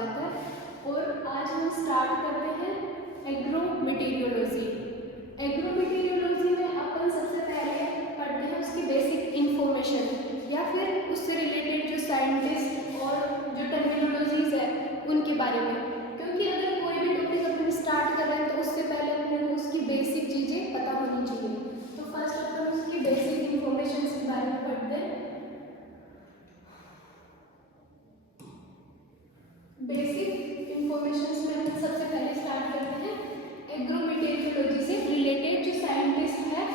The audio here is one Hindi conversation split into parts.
स्वागत है। और आज हम स्टार्ट करते हैं एग्रोमेटीरियोलॉजी। एग्रोमेटीरियोलॉजी में अपन सबसे पहले पढ़ते हैं उसकी बेसिक इंफॉर्मेशन या फिर उससे रिलेटेड जो साइंटिस्ट और जो टर्मिनोलॉजीज है उनके बारे में, क्योंकि अगर कोई भी टॉपिक अपन स्टार्ट कर रहे हैं तो उससे पहले अपन को उसकी बेसिक चीज़ें पता होनी चाहिए। तो फर्स्ट अपन उसकी बेसिक इंफॉर्मेशन के बारे में पढ़ते हैं। बेसिक इंफॉर्मेशन में हम सबसे पहले स्टार्ट करते हैं एग्रोमेटीरियोलॉजी से रिलेटेड जो साइंटिस्ट है,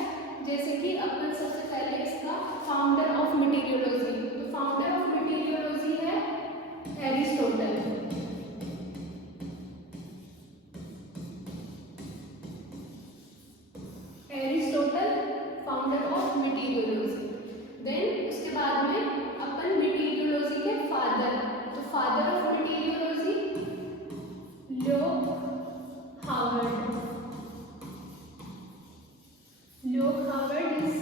जैसे कि अपन सबसे पहले इसका फाउंडर ऑफ मटीरियोलॉजी, तो फाउंडर ऑफ मटीरियोलॉजी है Aristotle. Aristotle founder of meteorology. Then उसके बाद में अपन मटीरियोलॉजी के फादर, तो father of meteorology Luke Howard. Luke Howard is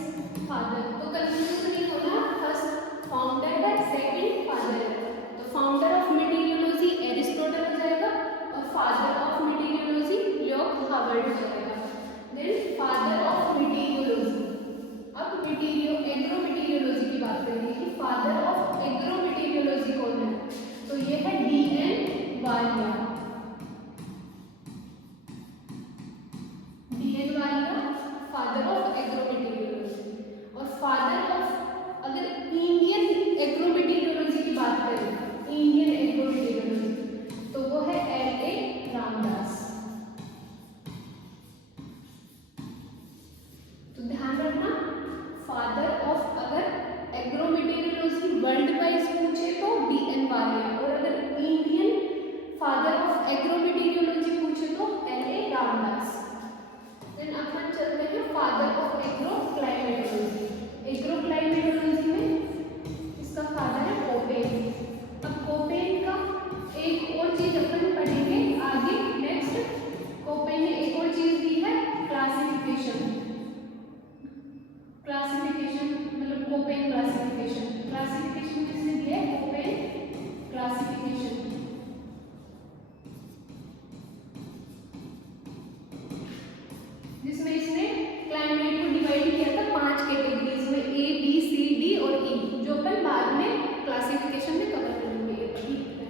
father. तो कंफ्यूजन नहीं होना, फर्स्ट फाउंडर है, सेकंड फादर है। तो फाउंडर ऑफ मटीरियोलॉजी एरिस्टोटल हो जाएगा और father of meteorology Luke Howard हो जाएगा। देन फादर ऑफ मटीरियोलॉजी, अब एग्रोमेटीरियोलॉजी की बात करेंगे कि फादर ऑफ एग्रोमेटीरियोलॉजी कौन है, तो ये है D.N. Walia. D.N. Walia father of agrometeorology. और फादर ऑफ अगर इंडियन एग्रोमेटीरियोलॉजी की बात करें, इंडियन एग्रोमेटीरियोलॉजी, तो वो है L.A. रामदास। तो ध्यान रखना, फादर ऑफ अगर एग्रोमेटीरियोलॉजी वर्ल्ड वाइज पूछे तो D.N. वालिया, और अगर इंडियन फादर ऑफ एग्रोमेटीरियोलॉजी पूछे तो L.A. रामदास। देन अपन चलते हैं फादर ऑफ एग्रोक्लाइमेटोलॉजी। एग्रोक्लाइमेटोलॉजी में इसका फादर है कोपेन। अब कोपेन का एक और चीज अपन पढ़ेंगे आगे नेक्स्ट। कोपेन ने एक और चीज दी है क्लासिफिकेशन। क्लासिफिकेशन मतलब कोपेन क्लासिफिकेशन। क्लासिफिकेशन किसने दिया है? Koppen classification. जिसमें इसने क्लाइमेट को डिवाइड किया था 5 कैटेगरीज में, A, B, C, D और E, जो अपन बाद में क्लासिफिकेशन में कवर करेंगे। ठीक है,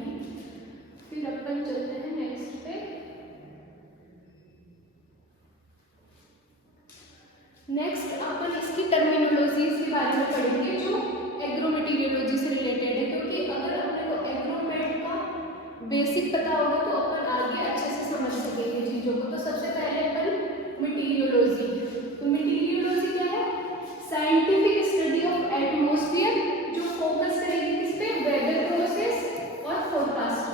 फिर अपन चलते हैं नेक्स्ट पे। नेक्स्ट अपन इसकी टर्मिनोलॉजीज के बारे में पढ़ेंगे जो एग्रोमेटीरियोलॉजी से रिलेटेड है, क्योंकि अगर अपने को एग्रोमेट का बेसिक पता होगा तो अपन आगे अच्छे से समझ सकेंगे चीज़ों को। तो सबसे पहले अपन मटीरियोलॉजी, तो मटीरियोलॉजी क्या है? साइंटिफिक स्टडी ऑफ एटमॉस्फेयर, जो फोकस करेगी किस पे? वेदर प्रोसेस और फोरकास्ट।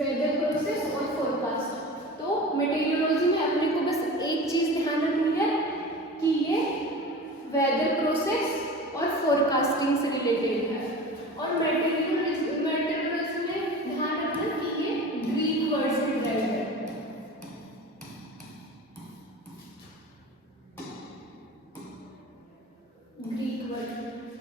वेदर प्रोसेस और फोरकास्ट। तो मटीरियोलॉजी में अपने को बस एक चीज ध्यान रखनी है कि ये वेदर प्रोसेस और फोरकास्टिंग से रिलेटेड है। और मटीरियोलॉजी में ध्यान रखना कि ये ग्रीक वर्ड से डिराइव है। Greek word.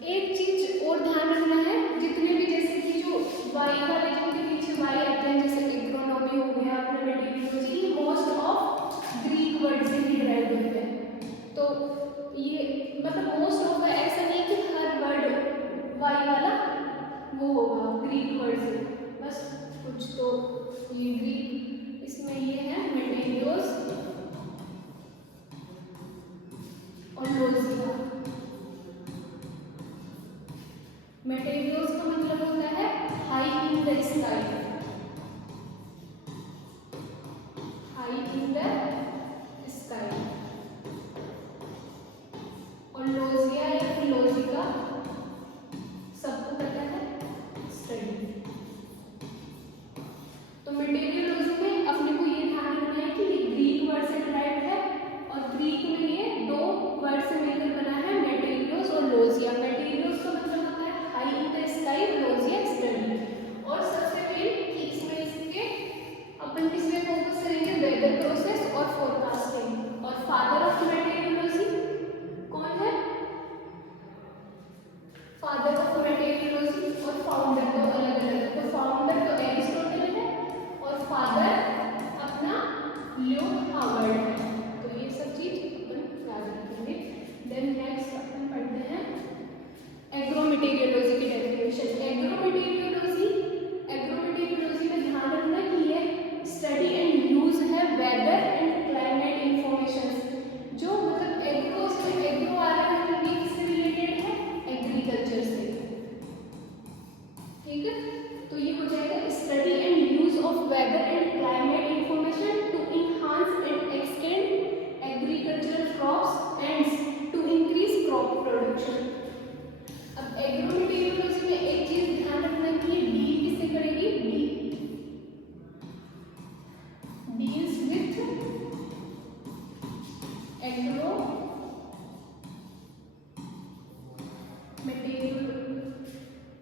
एक चीज और ध्यान रखना है, जितने भी जैसे कि जो वाई वाले जिनके पीछे वाई आते हैं, जैसे इकोनॉमी हो गया, अपना मटीरियोलॉजी, मोस्ट ऑफ ग्रीक वर्ड से ही डिराइव होते हैं। तो ये मतलब मोस्ट ऑफ का ऐसा नहीं कि हर वर्ड वाई वाला वो होगा ग्रीक वर्ड से, बस कुछ तो ये ग्रीक, इसमें ये है मटेरियल्स और लोजिया। मटेरियल्स का मतलब होता है high in the sky, high in the sky. और लोजिया या फिर लॉजिका सबको पता है, स्टडी। तो मटेरियोलॉजी में अपने को ये ध्यान रखना है कि ये ग्रीक वर्ड से डिराइव्ड है, और ग्रीक में ये 2 वर्ड से मिलकर बना है, मटेरियल्स और लोजिया। मटेरियल्स का मतलब होता है high in the sky, logia study. और सबसे main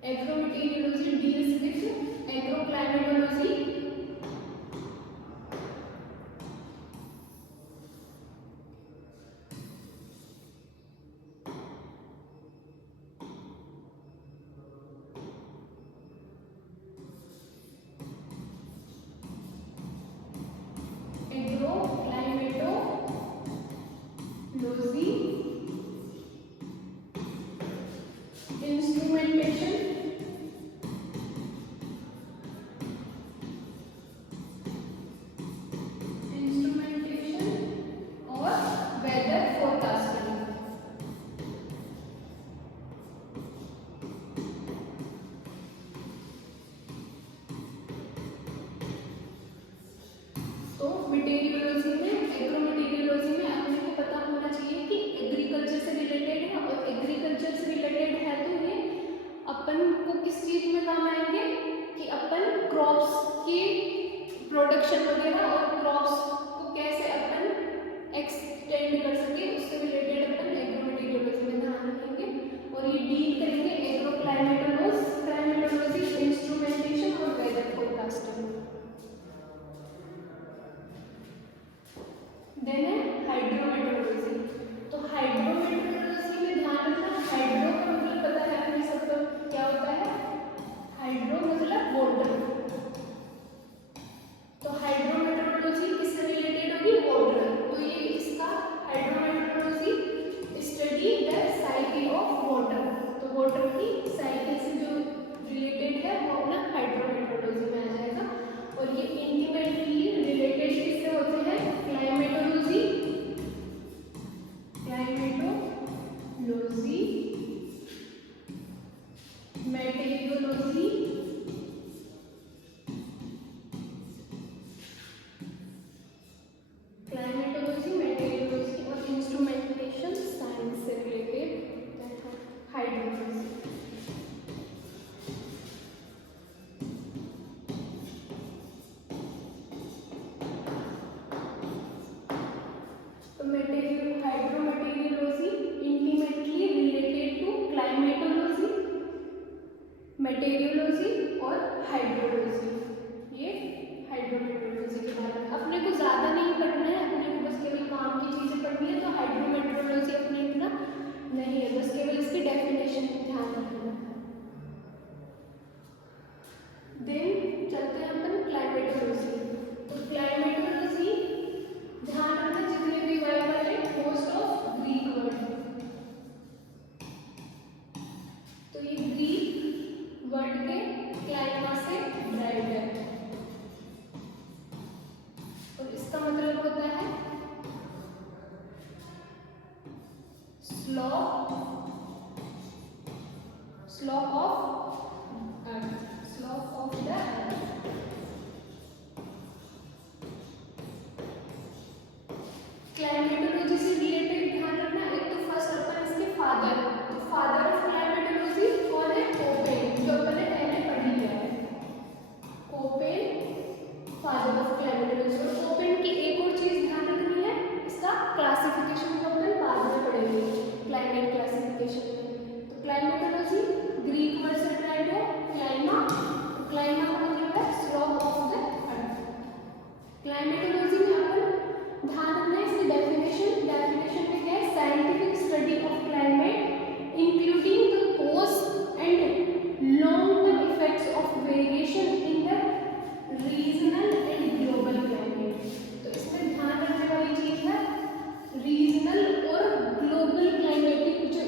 agrometeorology deals with agroclimatology, agroclimatology, instrumentation, और वेदर फोरकास्टिंग। तो मटेरियोलॉजी में, एग्रोमटेरियोलॉजी में अपने को पता होना चाहिए कि एग्रीकल्चर से रिलेटेड है, और एग्रीकल्चर से रिलेटेड है तो ये अपन को किस चीज में काम आएंगे कि अपन क्रॉप्स की प्रोडक्शन वगैरह और क्रॉप्स को कैसे अपन एक्सटेंड कर सके उससे रिलेटेड अपन एग्रोमटेरियोलॉजी में ध्यान रखेंगे। और ये डील करेंगे क्लाइमेटोलॉजी, इंस्ट्रूमेंटेशन और वेदर फोरकास्टिंग। देन है हाइड्रोमेट्रोलॉजी। तो हाइड्रोमेट्रोलॉजी में ध्यान रखना, हाइड्रो का मतलब पता है अपने सबको क्या होता है, हाइड्रो मतलब वाटर। तो हाइड्रोमेट्रोलॉजी किससे रिलेटेड होगी, वाटर। तो ये इसका hydrometeorology study the cycle of water. तो वाटर की साइकिल से जो रिलेटेड है वो अपना हाइड्रोमेट्रोलॉजी में आ जाएगा। और ये इंटीमेटली रिलेटेड किससे होते हैं, क्लाइमेटोलॉजी, मेटेरियोलॉजी, मेटेरियोलॉजी और इंस्ट्रूमेंटेशन साइंस से related hydrology. Hydrometeorology intimately related to climatology, meteorology और हाइड्रोलॉजी। ये हाइड्रोमेट्रोलॉजी के बारे में अपने को ज़्यादा नहीं पढ़ना है, अपने को बस केवल काम की चीज़ें पढ़नी है। तो हाइड्रोमेट्रोलॉजी अपने इतना नहीं है, बस केवल इसकी डेफिनेशन ध्यान रखना है। देन चलते हैं अपन क्लाइमेटोलॉजी। तो क्लाइमेटोलॉजी ध्यान रखना, जितने भी वर्ड वाले मोस्ट ऑफ ग्रीक वर्ड। तो ये ग्रीक वर्ड के क्लाइमा से ड्राइव है, और इसका मतलब होता है slope of the earth. Climatology से रिलेटेड ध्यान रखना, एक तो फर्स्ट अपन इसके फादर, तो फादर ऑफ क्लाइमेटोलॉजी कौन है, कोपेन, जो अपन ने पहले पढ़ लिया है। Koppen father of climatology. और कोपेन की एक और चीज ध्यान रखनी है, इसका क्लासिफिकेशन को अपन बाद में पढ़ेंगे क्लाइमेट क्लासिफिकेशन में। तो क्लाइमेटोलॉजी ग्रीक वर्ड से ड्राइव है क्लाइमा। तो क्लाइमा का मतलब है slope of the earth. Climatology में अपन ध्यान रखना है इसकी डेफिनेशन में क्या है, scientific study of climate including the cause and long term effects of variation in the regional and global climate. तो इसमें ध्यान रखने वाली चीज है रीजनल और ग्लोबल क्लाइमेटिक जो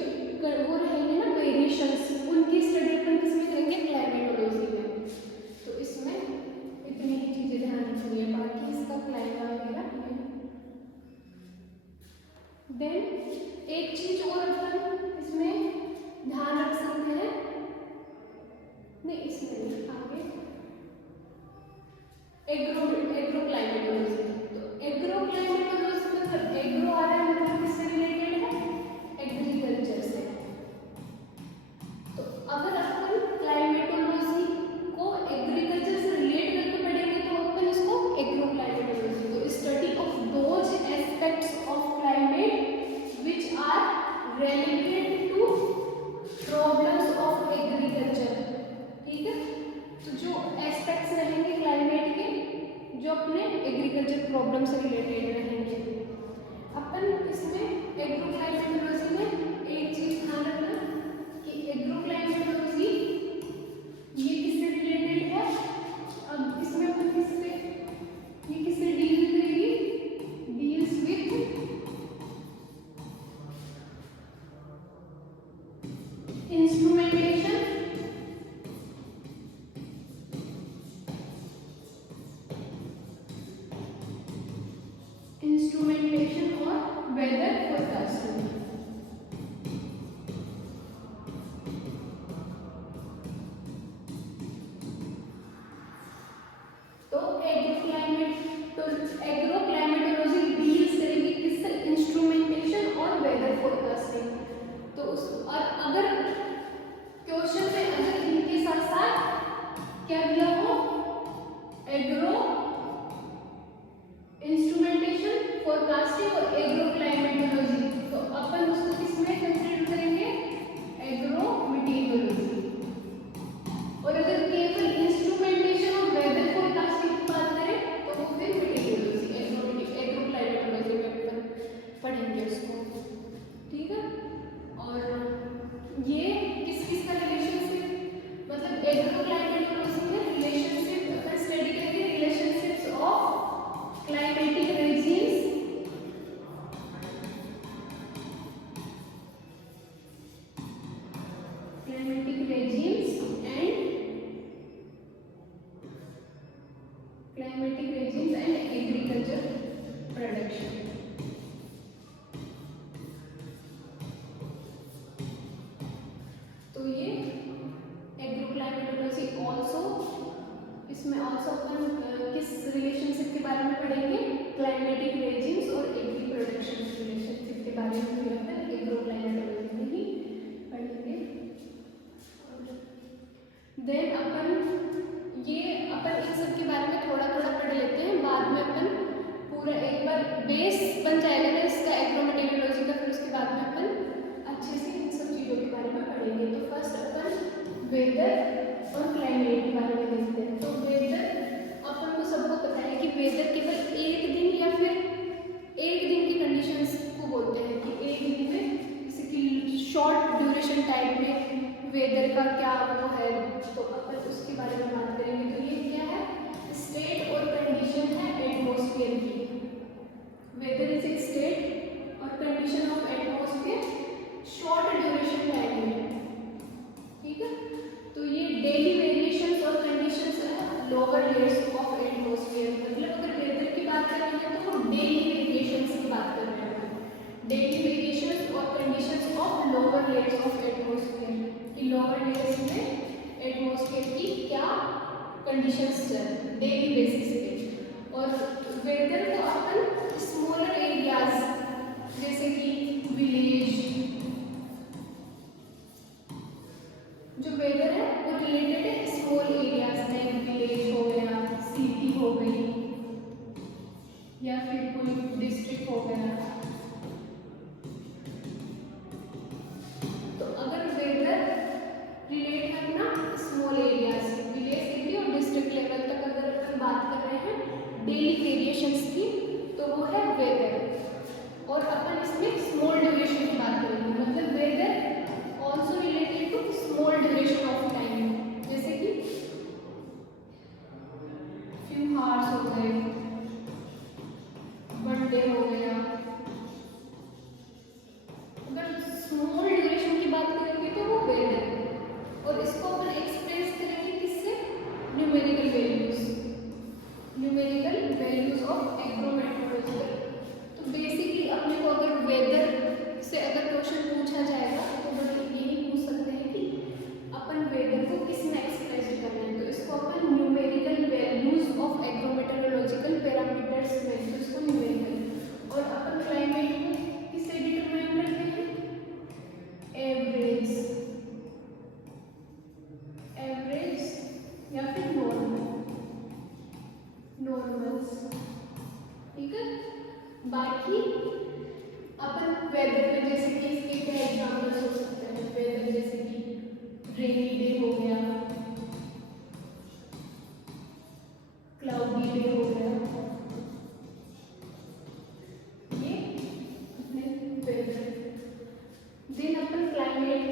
प्रॉब्लम से रिलेटेड रहेंगे। अपन इसमें एग्रोक्लाइमेटोलॉजी में एक चीज ध्यान रखना कि एग्रोक्लाइमेटोलॉजी ये किससे रिलेटेड है। अब इसमें अपन ये किससे डील करेगी, डील्स विथ इंस्ट्रूमेंटेशन और वेदर फोरकास्टिंग। तो एग्रोक्लाइमेटोलॉजी डील्स करेगी किससे, इंस्ट्रूमेंटेशन और वेदर फोरकास्टिंग। तो उस और अगर क्वेश्चन में अगर इनके साथ साथ क्या दिया हो, एग्रो इंस्ट्रूमेंटेशन फोरकास्टिंग और एग्रोक्लाइमेटोलॉजी, तो अपन उसको किसमें कंसीडर करेंगे, एग्रोमीटियोलॉजी। और अगर केवल इंस्ट्रूमेंटेशन और वेदर फोरकास्टिंग की बात करें तो वो फिर मीटियोलॉजी, एग्रोक्लाइमेटोलॉजी में अपन पढ़ेंगे उसको, ठीक है। और ये किस किस का रिलेशनशिप, मतलब एग्रोक्लाइमेटोलॉजी में रिलेशनशिप अपन स्टडी करेंगे, relationships of climatic regimes and agriculture production. तो ये एग्रोक्लाइमेटोलॉजी ऑल्सो, इसमें ऑल्सो अपन किस रिलेशनशिप के बारे में पढ़ेंगे, क्लाइमेटिक रेजिम्स और एग्री प्रोडक्शन रिलेशनशिप के बारे में भी अपन एग्रोक्लाइमेटोलॉजी में ही पढ़ेंगे। देन अपन इन सब के बारे में थोड़ा थोड़ा पढ़ लेते हैं, बाद में अपन पूरा एक बार बेस बन जाएगा ना इसका एग्रोमेटेरियोलॉजी का, फिर उसके बाद में अपन अच्छे से इन सब चीज़ों के बारे में पढ़ेंगे। तो फर्स्ट अपन वेदर और क्लाइमेट के बारे में देखते हैं। तो वेदर, अपन को सबको पता है कि वेदर केवल एक दिन या फिर एक दिन की कंडीशंस को बोलते हैं कि एक दिन में जैसे कि शॉर्ट ड्यूरेशन टाइम में वेदर का क्या वो है, तो अपन उसके बारे में बात करेंगे। तो ये क्या है, स्टेट और कंडीशन है एटमॉस्फेयर की। वेदर इज एक स्टेट और condition of atmosphere short duration time में, ठीक है। तो ये डेली वेरिएशंस और कंडीशंस है लोअर लेयर्स ऑफ एटमॉस्फेयर। मतलब अगर वेदर की बात कर रहे हैं तो वो डेली वेरिएशंस की बात कर रहे हैं, डेली वेरिएशंस और conditions of lower layers of atmosphere, कि लोअर लेयर्स में एटमॉस्फेयर की क्या कंडीशंस चल डेली बेसिस पे। और वेदर को अपन स्मॉलर एरियाज जैसे कि विलेज, जो वेदर है वो रिलेटेड है स्मॉल एरियाज में, विलेज हो गया, सिटी हो गई, या फिर कोई डिस्ट्रिक्ट हो गया। तो अगर वेदर रिलेट है ना स्मॉल एरियाज, विलेज, सिटी और डिस्ट्रिक्ट लेवल तक अगर अपन बात कर रहे हैं डेली वेरिएशंस की, तो वो है वेदर। और अपन इसमें स्मॉल ड्यूरेशन की बात करेंगे, मतलब whether also related to small duration of time, जैसे कि फ्यू आवर्स हो गए, वन डे हो गया। अगर स्मॉल ड्यूरेशन की बात करेंगे तो वो वेदर, और इसको अपन एक्सप्रेस करेंगे किससे, numerical values, numerical values of एग्रोमेट्रोलॉजिकल। तो बेसिकली अपने को अगर वेदर से अगर क्वेश्चन पूछा जाएगा तो मतलब यही पूछ सकते हैं कि अपन वेदर को किस में एक्सप्रेस कर रहे हैं, तो इसको अपन numerical values of agrometeorological parameters में, तो इसको न्यूमेरिकल। और अपन क्लाइमेट को किससे डिटरमाइन करते हैं, एवरेज या फिर नॉर्मल।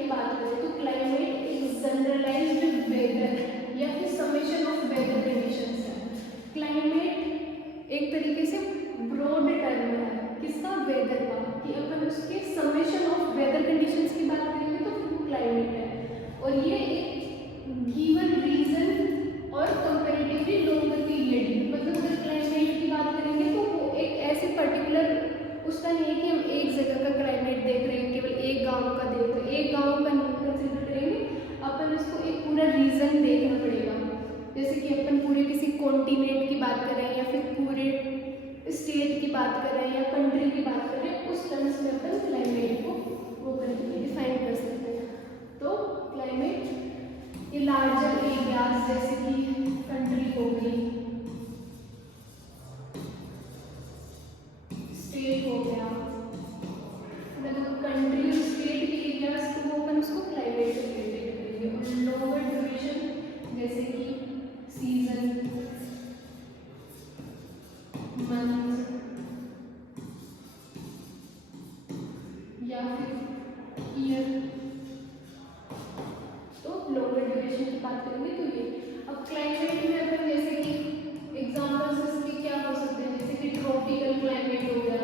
बात करें तो क्लाइमेट एक जनरलाइज्ड वेदर या फिर समेशन ऑफ वेदर कंडीशंस है। क्लाइमेट एक तरीके से ब्रॉड टर्म है किसका, वेदर का, कि अपन उसके समेशन ऑफ वेदर कंडीशंस की बात करेंगे तो फिर वो क्लाइमेट है। और ये एक गिवन रीजन और कंपैरेटिवली लॉन्गर पीरियड, मतलब अगर क्लाइमेट की बात करेंगे तो वो एक ऐसे पर्टिकुलर, उसका नहीं है कि हम एक जगह का क्लाइमेट देख रहे हैं, केवल एक गांव का देख रहे हैं, एक गांव का नहीं कंसिडर करेंगे अपन, इसको एक पूरा रीजन देखना पड़ेगा। जैसे कि अपन पूरे किसी कॉन्टिनेंट की बात करें या फिर पूरे स्टेट की बात करें या कंट्री की बात करें, उस टर्म्स में अपन क्लाइमेट को वो करेंगे, डिफाइन कर सकते हैं। तो क्लाइमेट ये लार्जर एरियाज जैसे कि कंट्री हो गई, स्टेट हो गया, मतलब कंट्री और स्टेट के एरियाज को वो अपन उसको क्लाइमेट से रिलेटेड करेंगे। और लॉन्गर ड्यूरेशन जैसे कि सीजन, मंथ या फिर ईयर, तो लॉन्गर ड्यूरेशन की बात करेंगे तो ये। अब क्लाइमेट में अपन जैसे कि एग्जांपल्स इसके क्या हो सकते हैं, जैसे कि ट्रॉपिकल क्लाइमेट हो गया,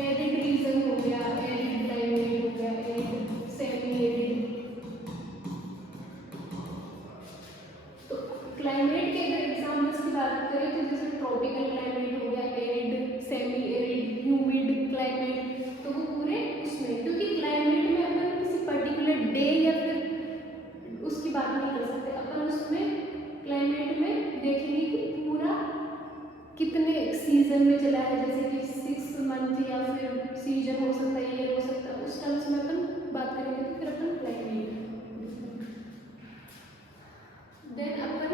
एरिड रीजन हो गया, एरिड क्लाइमेट हो गया, एरिड, सेमी एरिड। तो क्लाइमेट के अगर एग्जांपल्स की बात करें तो जैसे ट्रॉपिकल क्लाइमेट हो गया, arid, semi arid, humid climate, तो वो पूरे उसमें, क्योंकि क्लाइमेट में अपन किसी पर्टिकुलर डे या फिर उसकी बात नहीं कर सकते, अपन उसमें क्लाइमेट में देखेंगे कि पूरा कितने सीजन में चला है, जैसे कि 6 मंथ या फिर सीजन हो सकता है, ईयर हो सकता है, उस टर्म्स में अपन बात करेंगे तो फिर अपन क्लाइमेट। देन अपन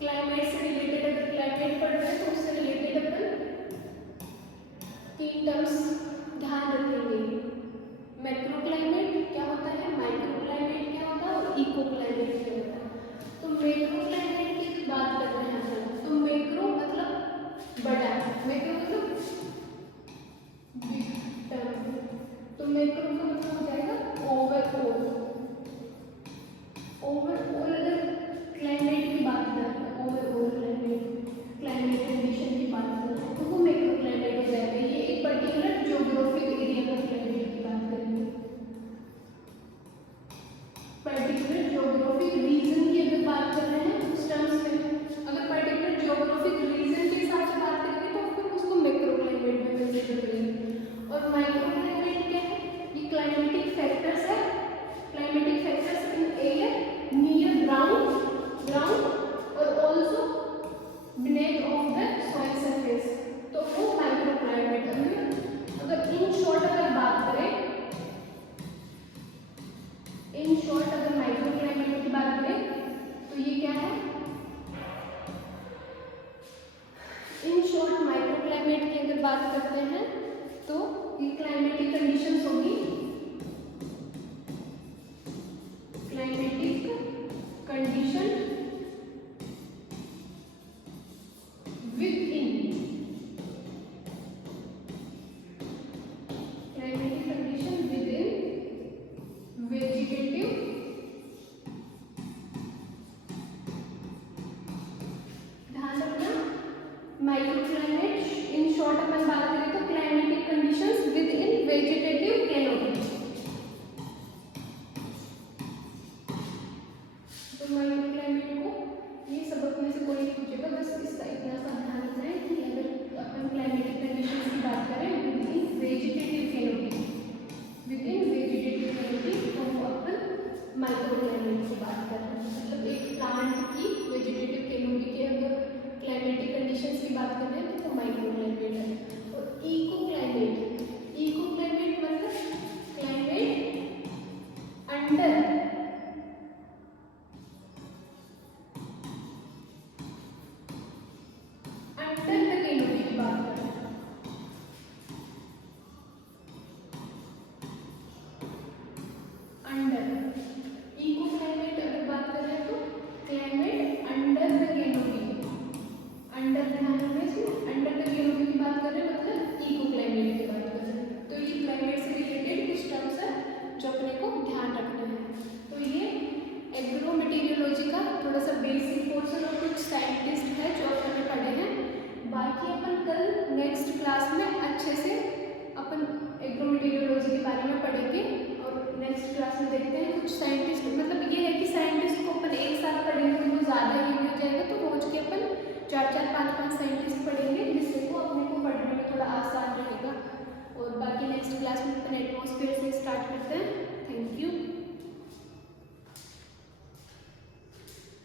क्लाइमेट से रिलेटेड अगर क्लाइमेट पढ़ रहे हैं तो उससे रिलेटेड अपन 3 टर्म्स ध्यान रखेंगे। मैक्रो क्लाइमेट क्या होता है, माइक्रो क्लाइमेट क्या होता है और इको क्लाइमेट क्या होता है। तो मैक्रो क्लाइमेट की बात कर रहे हैं अपन, तो मैक्रो मतलब बड़ा, मैक्रो मतलब बिग टर्म, तो मैक्रो का मतलब हो जाएगा ओवरऑल। ओवरऑल अगर क्लाइमेट की बात करते हैं, ओवरऑल क्लाइमेट कंडीशन की बात करते हैं तो वो मैक्रो क्लाइमेट हो जाएगा। ये एक पर्टिकुलर ज्योग्राफिक एरिया का क्लाइमेट की बात करेंगे। पर्टिकुलर ज्योग्राफिक रीजन की अगर बात कर रहे हैं उस टर्म्स में, अगर पर्टिकुलर ज्योग्राफिक रीजन के हिसाब से बात करेंगे तो फिर उसको मैक्रो क्लाइमेट में कंसीडर करेंगे। और माइक्रो क्लाइमेट क्या है, ये क्लाइमेटिक फैक्टर्स है, climatic factors in air near ground और also beneath of the soil surface, तो वो माइक्रो क्लाइमेट है। अगर इन शॉर्ट अगर बात करें, इन शॉर्ट अगर माइक्रो क्लाइमेट की बात करें तो ये क्या है, इन शॉर्ट माइक्रो क्लाइमेट की अगर बात करते हैं तो ये क्लाइमेटिक कंडीशंस होगी, climatic condition within, climatic condition within vegetative ध्यान रखना, माइक्रो क्लाइमेट इन शॉर्ट अपन बात करें तो climatic conditions with in vegetative canopy. तो माइक्रो क्लाइमेट को ये सबक में से कोई पूछेगा, बस इसका इतना सा ध्यान रखना है कि अगर अपन क्लाइमेटिक कंडीशंस की बात करें with in vegetative canopy, with in vegetative canopy, तो वो अपन माइक्रो क्लाइमेट की बात कर रहे हैं। मतलब एक प्लांट की वेजिटेटिव कैनोपी के अगर क्लाइमेटिक कंडीशंस की बात कर रहे हैं तो वो माइक्रो क्लाइमेट है। और इको क्लाइमेट मतलब कुछ साइंटिस्ट, मतलब ये है कि साइंटिस्ट को अपन एक साथ पढ़ेंगे तो ज़्यादा ये हो जाएगा, तो रोज के अपन 4-4, 5-5 साइंटिस्ट पढ़ेंगे, जिससे को अपने को पढ़ने में थोड़ा आसान रहेगा। और बाकी नेक्स्ट क्लास में अपन एटमॉस्फेयर से स्टार्ट करते हैं।